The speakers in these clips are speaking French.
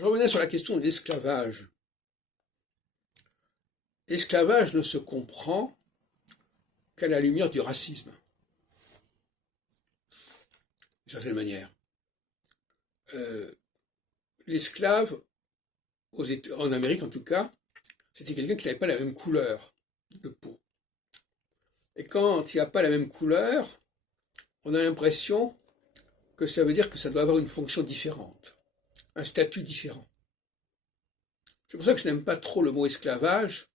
Je revenais sur la question de l'esclavage. L'esclavage ne se comprend qu'à la lumière du racisme, d'une certaine manière. L'esclave, en Amérique en tout cas, c'était quelqu'un qui n'avait pas la même couleur de peau. Et quand il n'y a pas la même couleur, on a l'impression que ça veut dire que ça doit avoir une fonction différente, un statut différent. C'est pour ça que je n'aime pas trop le mot esclavage.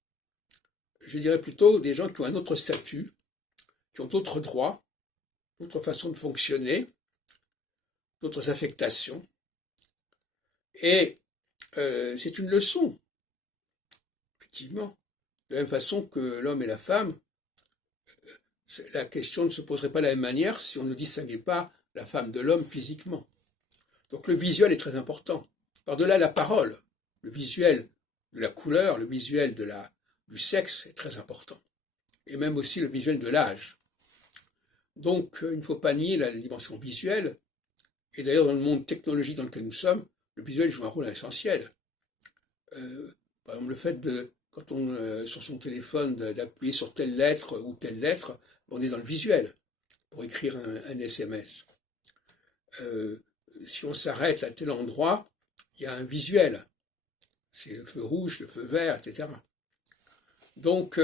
Je dirais plutôt des gens qui ont un autre statut, qui ont d'autres droits, d'autres façons de fonctionner, d'autres affectations. Et c'est une leçon, effectivement. De la même façon que l'homme et la femme, la question ne se poserait pas de la même manière si on ne distinguait pas la femme de l'homme physiquement. Donc le visuel est très important. Par-delà la parole, le visuel de la couleur, le visuel du sexe est très important. Et même aussi le visuel de l'âge. Donc il ne faut pas nier la dimension visuelle. Et d'ailleurs dans le monde technologique dans lequel nous sommes, le visuel joue un rôle essentiel. Par exemple le fait de, quand on sur son téléphone d'appuyer sur telle lettre ou telle lettre, on est dans le visuel pour écrire un SMS. Si on s'arrête à tel endroit, il y a un visuel. C'est le feu rouge, le feu vert, etc. Donc,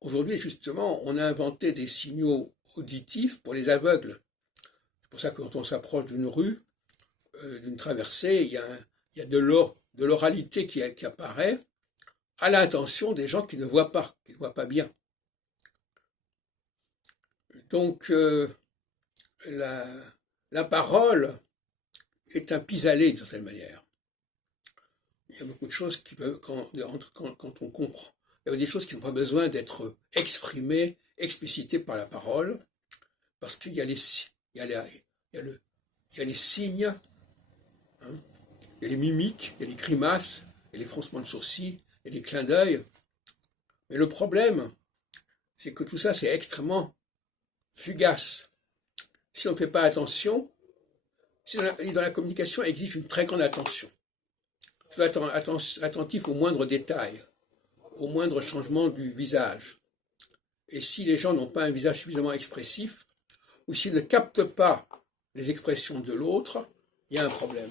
aujourd'hui, justement, on a inventé des signaux auditifs pour les aveugles. C'est pour ça que quand on s'approche d'une rue, d'une traversée, il y a de l'oralité qui apparaît à l'intention des gens qui ne voient pas bien. Donc, la parole est un pis-aller d'une certaine manière. Il y a beaucoup de choses qui peuvent, quand on comprend, il y a des choses qui n'ont pas besoin d'être exprimées, explicitées par la parole, parce qu'il y a les signes, il y a les mimiques, il y a les grimaces, il y a les froncements de sourcils, il y a les clins d'œil. Mais le problème, c'est que tout ça, c'est extrêmement fugace. Si on ne fait pas attention, dans la communication exige une très grande attention. Il faut être attentif aux moindres détails, aux moindres changements du visage. Et si les gens n'ont pas un visage suffisamment expressif, ou s'ils ne captent pas les expressions de l'autre, il y a un problème.